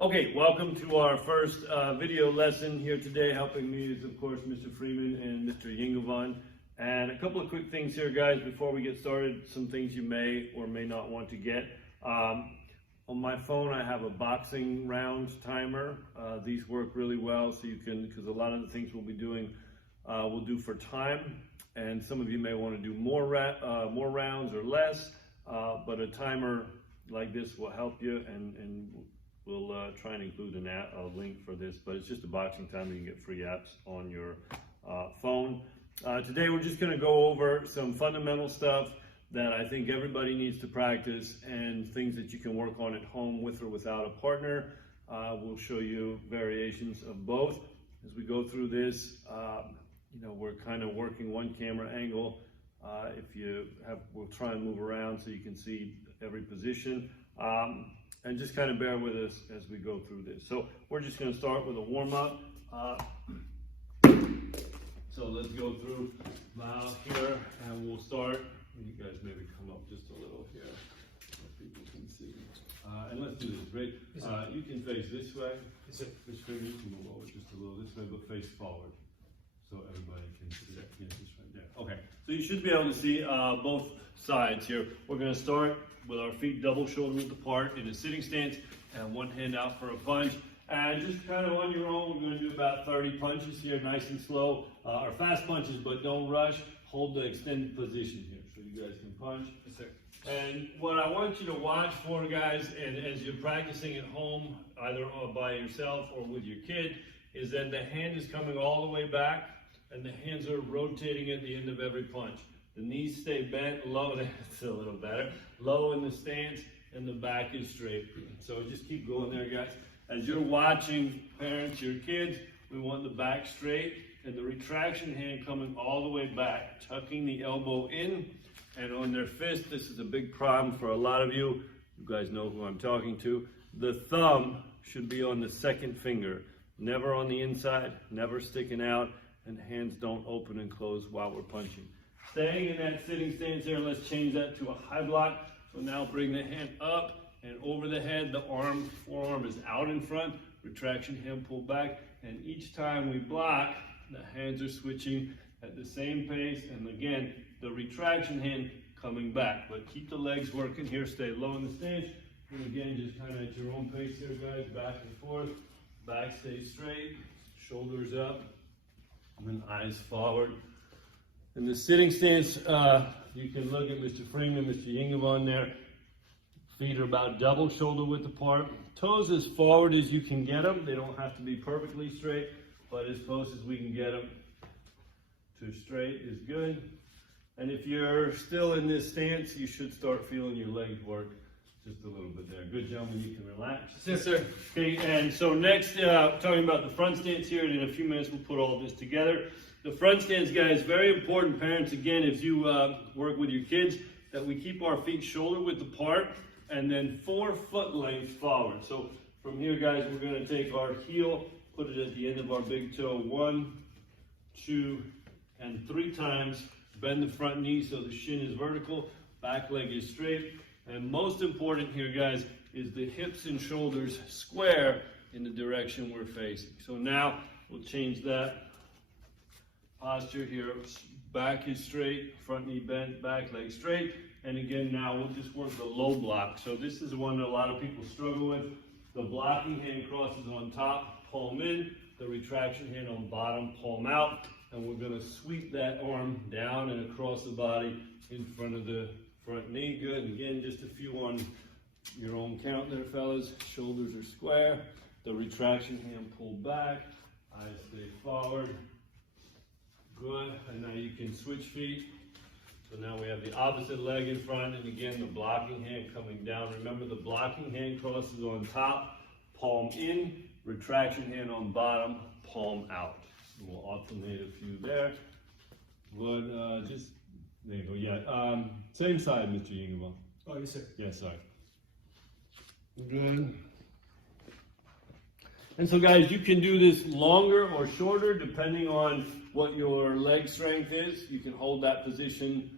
Okay, welcome to our first video lesson here today. Helping me is, of course, Mr. Freeman and Mr. Yingavon. And a couple of quick things here, guys, before we get started. Some things you may or may not want to get. On my phone, I have a boxing round timer. These work really well, so you can, because a lot of the things we'll be doing, we'll do for time. And some of you may want to do more rounds or less, but a timer like this will help you, and we'll try and include a link for this, but it's just a boxing timer. You can get free apps on your phone. Today we're just going to go over some fundamental stuff that I think everybody needs to practice, and things that you can work on at home with or without a partner. We'll show you variations of both. As we go through this, we're kind of working one camera angle. We'll try and move around so you can see every position. And just kind of bear with us as we go through this. So we're just going to start with a warm-up. So let's go through now here, and we'll start. You guys maybe come up just a little here so people can see. And let's do this, right? You can face this way. This way, you can move over just a little this way, but face forward, so everybody can see that. Yes, it's right there. Okay, so you should be able to see both sides here. We're going to start with our feet double shoulder width apart in a sitting stance, and one hand out for a punch. And just kind of on your own, we're going to do about 30 punches here, nice and slow, or fast punches, but don't rush. Hold the extended position here so you guys can punch. Yes, sir. And what I want you to watch for, guys, and as you're practicing at home, either by yourself or with your kid, is that the hand is coming all the way back, and the hands are rotating at the end of every punch. The knees stay bent low, that's a little better, low in the stance, and the back is straight. So just keep going there, guys. As you're watching, parents, your kids, we want the back straight and the retraction hand coming all the way back, tucking the elbow in, and on their fist. This is a big problem for a lot of you. You guys know who I'm talking to. The thumb should be on the second finger, never on the inside, never sticking out, and hands don't open and close while we're punching. Staying in that sitting stance there, let's change that to a high block. So now bring the hand up and over the head. The forearm is out in front. Retraction hand pull back. And each time we block, the hands are switching at the same pace. And again, the retraction hand coming back. But keep the legs working here. Stay low in the stance. And again, just kind of at your own pace here, guys. Back and forth. Back stays straight. Shoulders up. And then eyes forward. In the sitting stance, you can look at Mr. Freeman, Mr. Yingavon there. Feet are about double shoulder width apart. Toes as forward as you can get them. They don't have to be perfectly straight, but as close as we can get them to straight is good. And if you're still in this stance, you should start feeling your legs work just a little bit there. Good, gentlemen, you can relax. Yes, sir. Okay, and so next, talking about the front stance here, and in a few minutes we'll put all this together. The front stance, guys, very important. Parents, again, if you work with your kids, that we keep our feet shoulder width apart and then 4 foot lengths forward. So from here, guys, we're going to take our heel, put it at the end of our big toe, 1, 2, and 3 times. Bend the front knee so the shin is vertical, back leg is straight. And most important here, guys, is the hips and shoulders square in the direction we're facing. So now we'll change that posture here. Back is straight, front knee bent, back leg straight. And again, now we'll just work the low block. So this is one that a lot of people struggle with. The blocking hand crosses on top, palm in. The retraction hand on bottom, palm out. And we're going to sweep that arm down and across the body in front of the front knee. Good. And again, just a few on your own count there, fellas. Shoulders are square. The retraction hand pull back. Eyes stay forward. Good. And now you can switch feet. So now we have the opposite leg in front, and again, the blocking hand coming down. Remember, the blocking hand crosses on top, palm in, retraction hand on bottom, palm out. We'll alternate a few there. Good. Just, there you go. Yeah. Same side, Mr. Yingavon. Oh, yes, sir. Yes, sorry. Good. And so, guys, you can do this longer or shorter depending on what your leg strength is. You can hold that position.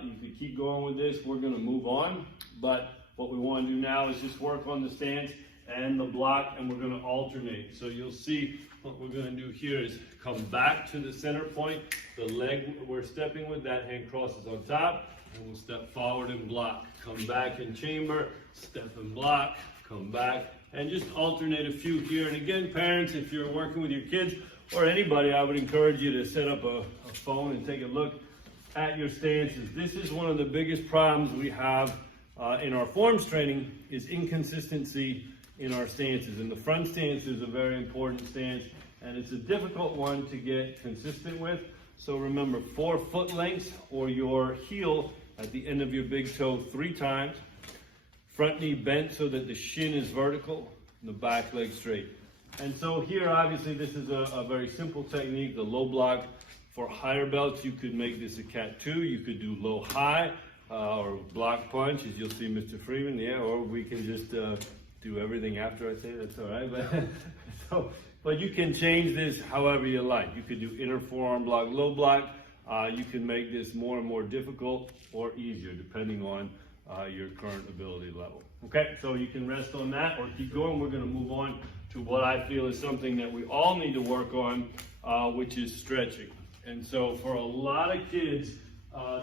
You could keep going with this. We're going to move on. But what we want to do now is just work on the stance and the block, and we're going to alternate. So you'll see what we're going to do here is come back to the center point. The leg we're stepping with, that hand crosses on top, and we'll step forward and block. Come back in chamber, step and block, come back, and just alternate a few here. And again, parents, if you're working with your kids or anybody, I would encourage you to set up a phone and take a look at your stances. This is one of the biggest problems we have in our forms training is inconsistency in our stances. And the front stance is a very important stance, and it's a difficult one to get consistent with. So remember, 4 foot lengths or your heel at the end of your big toe 3 times. Front knee bent so that the shin is vertical, and the back leg straight. And so here, obviously, this is a very simple technique, the low block. For higher belts, you could make this a cat 2. You could do low high or block punch, as you'll see Mr. Freeman, yeah, or we can just do everything after I say that's all right. But you can change this however you like. You could do inner forearm block, low block. You can make this more and more difficult or easier depending on your current ability level. Okay, so you can rest on that or keep going. We're going to move on to what I feel is something that we all need to work on, which is stretching. And so for a lot of kids,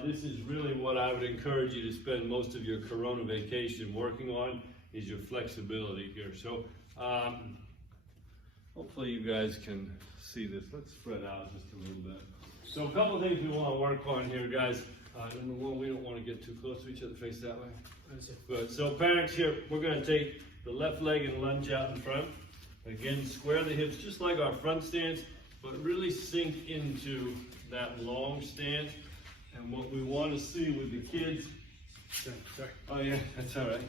this is really what I would encourage you to spend most of your Corona vacation working on, is your flexibility here. So hopefully you guys can see this. Let's spread out just a little bit. So a couple of things we want to work on here, guys. Number one, we don't want to get too close to each other. Face that way. Good. So parents here, we're going to take the left leg and lunge out in front. Again, square the hips just like our front stance, but really sink into that long stance. And what we want to see with the kids, oh yeah, that's all right,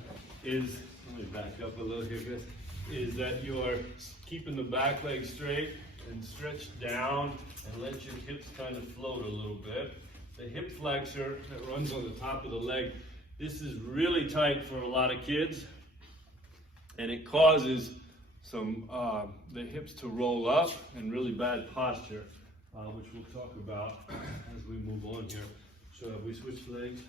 is, let me back up a little here, guys, is that you are keeping the back leg straight and stretch down and let your hips kind of float a little bit. The hip flexor that runs on the top of the leg, this is really tight for a lot of kids, and it causes some the hips to roll up and really bad posture, which we'll talk about as we move on here. So we switch legs.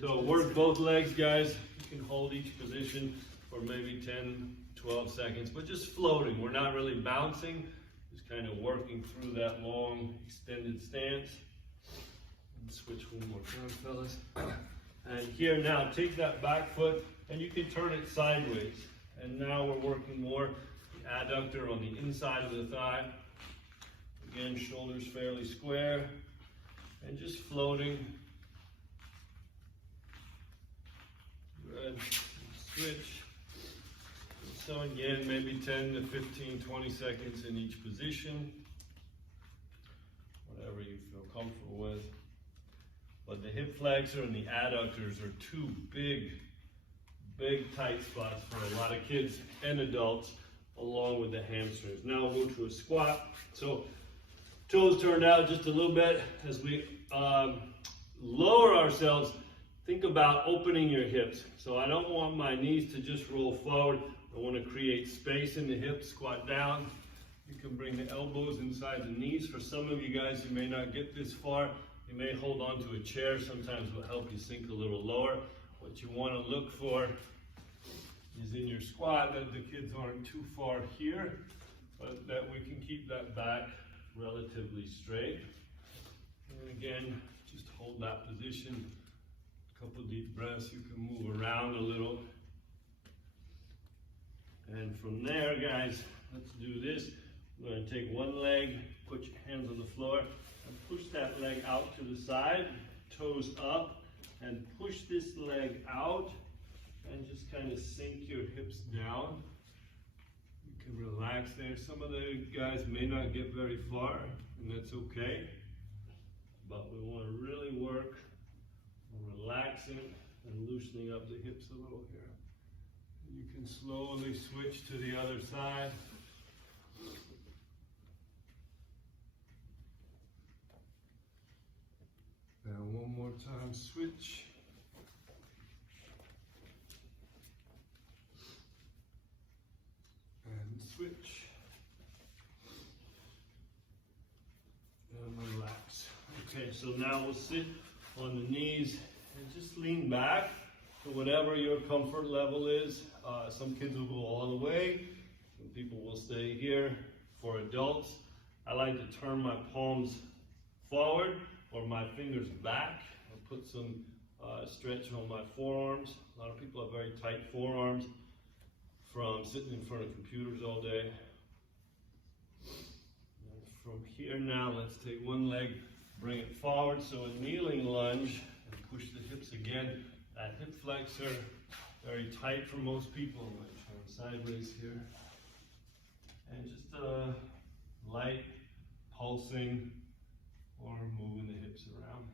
So work both legs, guys. You can hold each position for maybe 10, 12 seconds, but just floating. We're not really bouncing, just kind of working through that long extended stance. And switch one more time, fellas. And here now, take that back foot and you can turn it sideways. And now we're working more the adductor on the inside of the thigh. Again, shoulders fairly square and just floating. Good. Switch. So again, maybe 10 to 15, 20 seconds in each position. Whatever you feel comfortable with. But the hip flexor and the adductors are 2 big tight spots for a lot of kids and adults, along with the hamstrings. Now we'll move to a squat. So toes turned out just a little bit. As we lower ourselves, think about opening your hips. So I don't want my knees to just roll forward. I want to create space in the hips, squat down. You can bring the elbows inside the knees. For some of you guys who may not get this far, you may hold on to a chair. Sometimes will help you sink a little lower. What you want to look for is in your squat that the kids aren't too far here, but that we can keep that back relatively straight. And again, just hold that position. A couple deep breaths. You can move around a little. And from there, guys, let's do this. We're going to take one leg, put your hands on the floor, and push that leg out to the side, toes up, and push this leg out, and just kind of sink your hips down. You can relax there. Some of the guys may not get very far, and that's okay. But we want to really work on relaxing and loosening up the hips a little here. You can slowly switch to the other side. And one more time, switch. And switch. And relax. Okay, so now we'll sit on the knees and just lean back. So whatever your comfort level is, some kids will go all the way, some people will stay here. For adults, I like to turn my palms forward or my fingers back. I'll put some stretch on my forearms. A lot of people have very tight forearms from sitting in front of computers all day. And from here now, let's take one leg, bring it forward. So a kneeling lunge, and push the hips again. That hip flexor, very tight for most people. I'm going to turn sideways here. And just a light pulsing or moving the hips around.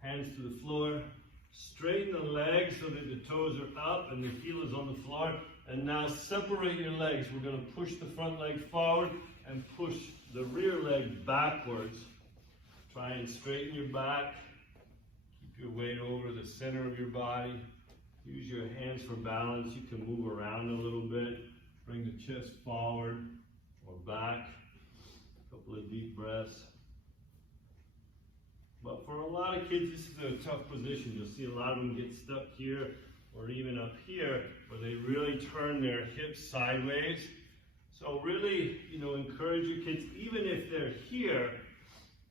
Hands to the floor. Straighten the legs so that the toes are up and the heel is on the floor. And now separate your legs. We're going to push the front leg forward and push the rear leg backwards. Try and straighten your back. Keep your weight over the center of your body. Use your hands for balance. You can move around a little bit. Bring the chest forward or back. A couple of deep breaths. But for a lot of kids, this is a tough position. You'll see a lot of them get stuck here or even up here where they really turn their hips sideways. So really, encourage your kids, even if they're here,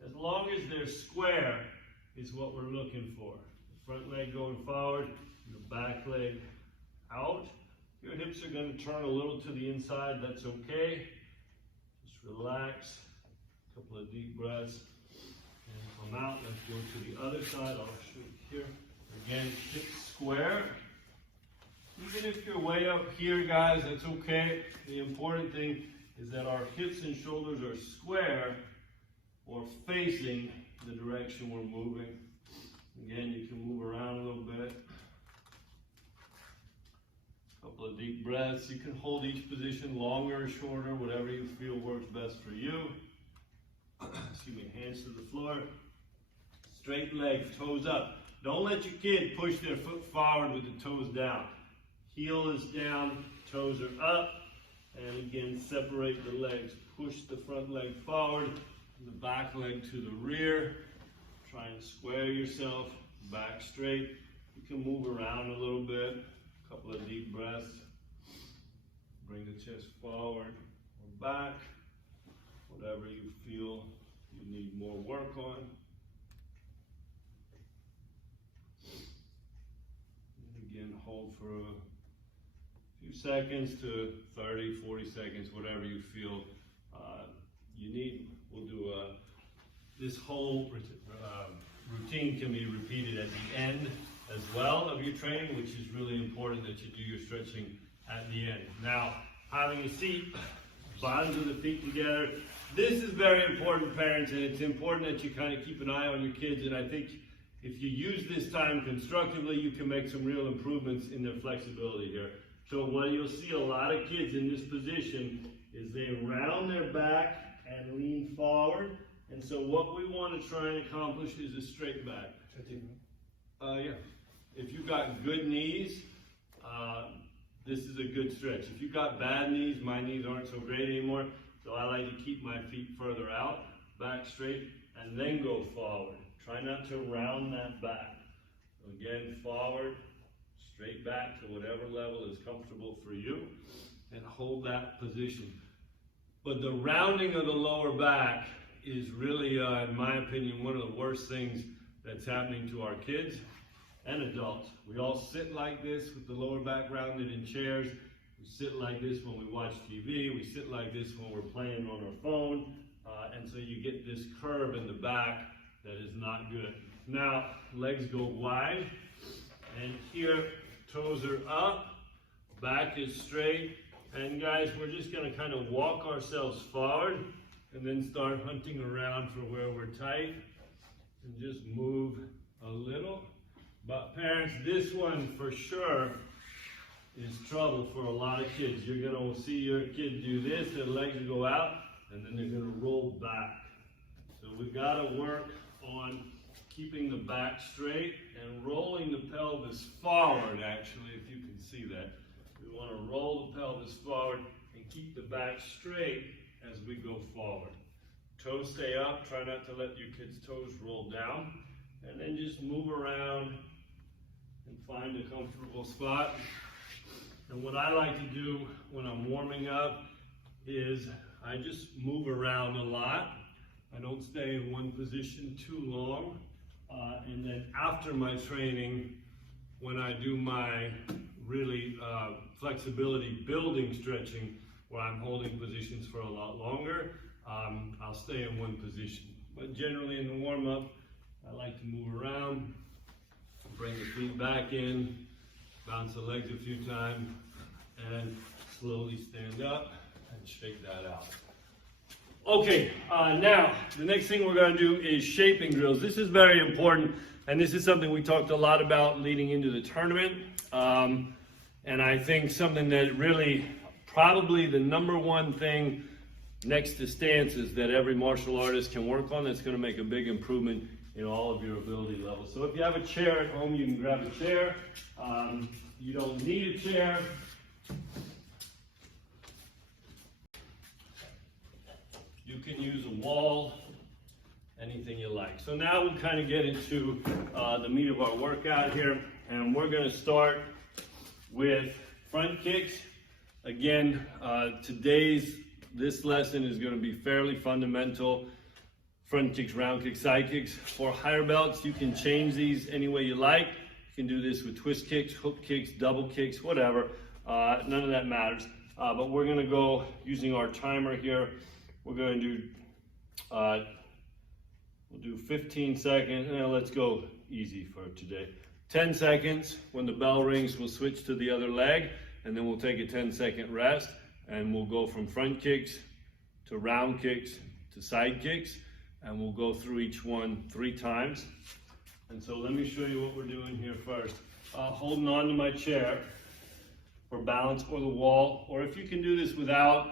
as long as they're square is what we're looking for. The front leg going forward, the back leg out. Your hips are going to turn a little to the inside, that's okay. Just relax, a couple of deep breaths. And come out, let's go to the other side. I'll show you here. Again, hips square. Even if you're way up here, guys, that's okay. The important thing is that our hips and shoulders are square or facing the direction we're moving. Again, you can move around a little bit. A couple of deep breaths. You can hold each position longer or shorter, whatever you feel works best for you. Excuse me, hands to the floor. Straight legs, toes up. Don't let your kid push their foot forward with the toes down. Heel is down, toes are up. And again, separate the legs. Push the front leg forward, the back leg to the rear. Try and square yourself, back straight. You can move around a little bit. A couple of deep breaths. Bring the chest forward or back. Whatever you feel you need more work on. And again, hold for a few seconds to 30, 40 seconds, whatever you feel you need. We'll do this whole routine can be repeated at the end as well of your training, which is really important that you do your stretching at the end. Now, having a seat, bottoms of the feet together. This is very important, parents, and it's important that you kind of keep an eye on your kids. And I think if you use this time constructively, you can make some real improvements in their flexibility here. So what you'll see a lot of kids in this position is they round their back and lean forward. And so what we want to try and accomplish is a straight back. Yeah. If you've got good knees, this is a good stretch. If you've got bad knees, my knees aren't so great anymore, so I like to keep my feet further out, back straight, and then go forward. Try not to round that back. Again, forward, straight back to whatever level is comfortable for you, and hold that position. But the rounding of the lower back is really, in my opinion, one of the worst things that's happening to our kids and adults. We all sit like this with the lower back rounded in chairs. We sit like this when we watch TV. We sit like this when we're playing on our phone. And so you get this curve in the back that is not good. Now, legs go wide. And here, toes are up. Back is straight. And guys, we're just going to kind of walk ourselves forward and then start hunting around for where we're tight. And just move a little. But parents, this one for sure is trouble for a lot of kids. You're going to see your kid do this, their legs will go out, and then they're going to roll back. So we've got to work on keeping the back straight and rolling the pelvis forward, actually, if you can see that. We want to roll the pelvis forward and keep the back straight as we go forward. Toes stay up. Try not to let your kids' toes roll down. And then just move around and find a comfortable spot. And what I like to do when I'm warming up is I just move around a lot. I don't stay in one position too long. And then after my training, when I do my really flexibility building stretching, where I'm holding positions for a lot longer, I'll stay in one position. But generally in the warm-up, I like to move around, bring the feet back in, bounce the legs a few times, and slowly stand up and shake that out. Okay, now the next thing we're going to do is shaping drills. This is very important, and this is something we talked a lot about leading into the tournament. And I think something that really, probably the number one thing next to stances that every martial artist can work on that's going to make a big improvement in all of your ability levels. So if you have a chair at home, you can grab a chair. You don't need a chair. You can use a wall, anything you like. So now we'll kind of get into the meat of our workout here, and we're going to start with front kicks. Again, this lesson is going to be fairly fundamental. Front kicks, round kicks, side kicks. For higher belts, you can change these any way you like. You can do this with twist kicks, hook kicks, double kicks, whatever. None of that matters. But we're going to go using our timer here. We're going to do, we'll do 15 seconds. Let's go easy for today. 10 seconds. When the bell rings, we'll switch to the other leg, and then we'll take a 10-second rest, and we'll go from front kicks to round kicks to side kicks, and we'll go through each one 3 times. And so let me show you what we're doing here first. Holding on to my chair for balance, or the wall, or if you can do this without,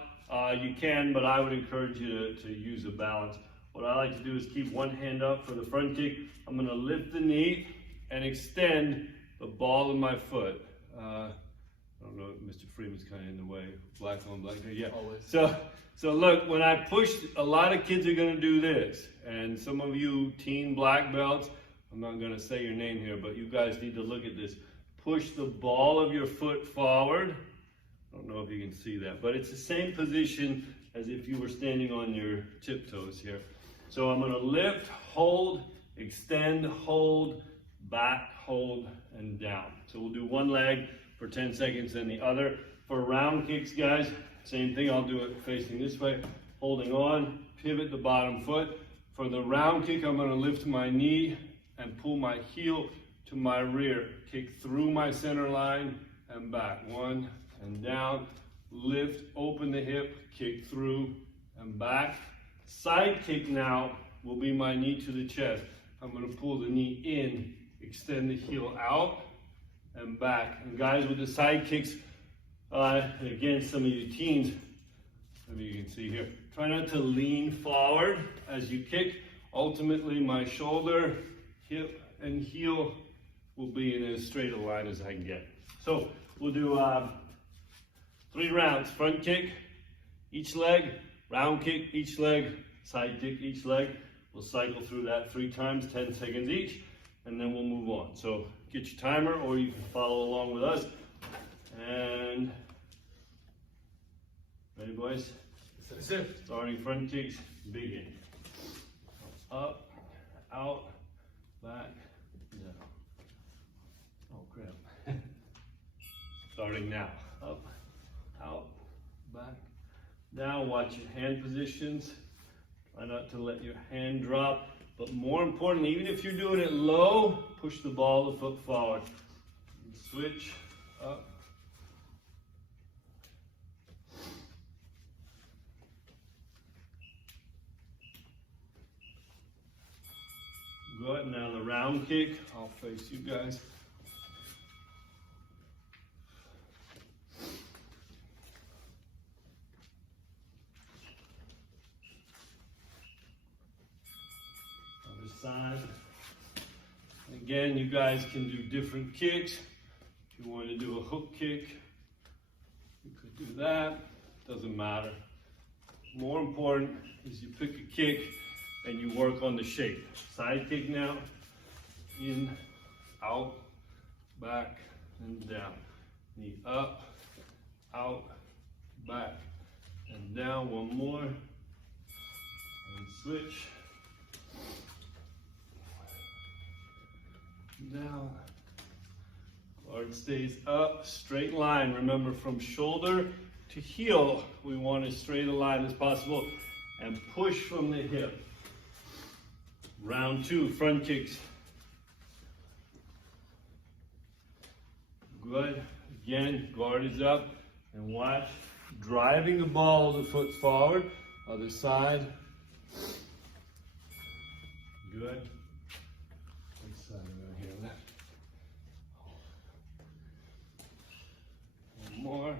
you can, but I would encourage you to use a balance. What I like to do is keep one hand up for the front kick. I'm going to lift the knee and extend the ball of my foot. I don't know, Mr. Freeman's kind of in the way. Black on black there, yeah. Always. So look, when I push, a lot of kids are going to do this. And some of you teen black belts, I'm not going to say your name here, but you guys need to look at this. Push the ball of your foot forward. I don't know if you can see that, but it's the same position as if you were standing on your tiptoes here. So I'm going to lift, hold, extend, hold, back, hold, and down. So we'll do one leg for 10 seconds, then the other. For round kicks, guys, same thing. I'll do it facing this way, holding on, pivot the bottom foot. For the round kick, I'm going to lift my knee and pull my heel to my rear. Kick through my center line and back. 1 and down. Lift, open the hip, kick through and back. Side kick now will be my knee to the chest. I'm going to pull the knee in, extend the heel out and back. And guys, with the side kicks, again, some of you teens, maybe you can see here, try not to lean forward as you kick. Ultimately, my shoulder, hip, and heel will be in as straight a line as I can get. So we'll do 3 rounds. Front kick, each leg, round kick, each leg, side kick, each leg. We'll cycle through that 3 times, 10 seconds each, and then we'll move on. So get your timer, or you can follow along with us. And ready, boys? That's it. Starting front kicks, begin. Up, out, back, down. Oh crap. Starting now. Up, out, back, down. Watch your hand positions. Try not to let your hand drop. But more importantly, even if you're doing it low, push the ball of the foot forward. Switch up. Good. Now the round kick. I'll face you guys. Other side. Again, you guys can do different kicks. If you want to do a hook kick, you could do that. Doesn't matter. More important is you pick a kick and you work on the shape. Side kick now, in, out, back, and down. Knee up, out, back, and down. One more. And switch. Down. Guard stays up, straight line. Remember, from shoulder to heel, we want as straight a line as possible. And push from the hip. Round 2, front kicks. Good. Again, guard is up. And watch, driving the ball of the foot forward. Other side. Good. This side right here, left. One more.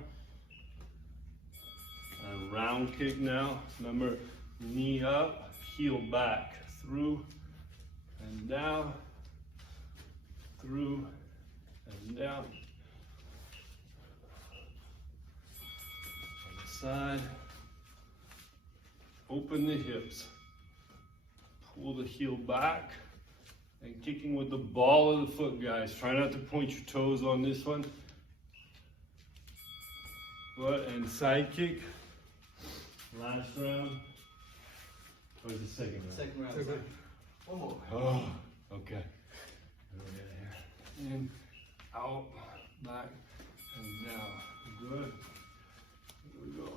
And round kick now. Remember, knee up, heel back. Through and down. Through and down. On the side. Open the hips. Pull the heel back. And kicking with the ball of the foot, guys. Try not to point your toes on this one. Foot and side kick. Last round. Or is it second round? Second round. One more. Oh, okay. In, out, back, and down. Good. Here we go.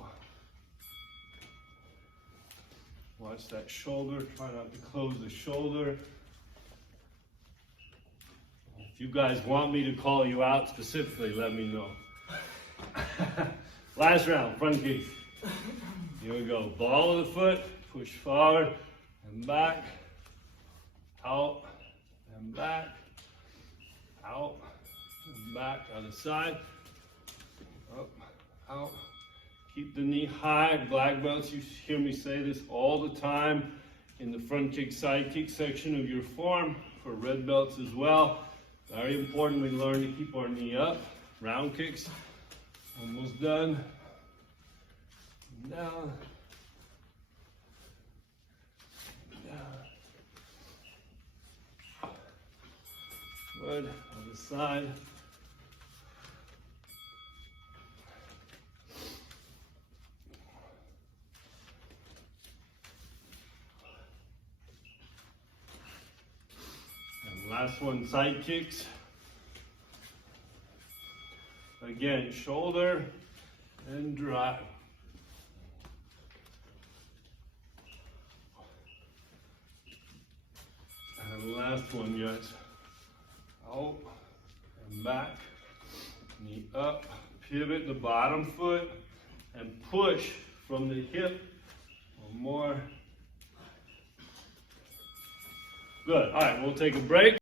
Watch that shoulder. Try not to close the shoulder. If you guys want me to call you out specifically, let me know. Last round, front kick. Here we go. Ball of the foot. Push forward and back. Out and back. Out and back. Other side. Up, out. Keep the knee high. Black belts, you hear me say this all the time in the front kick, side kick section of your form. For red belts as well. Very important we learn to keep our knee up. Round kicks. Almost done. Down. Good. Other side. And last one, side kicks. Again, shoulder and drive. And last one, guys. Out and back, knee up, pivot the bottom foot, and push from the hip. One more. Good. All right, we'll take a break.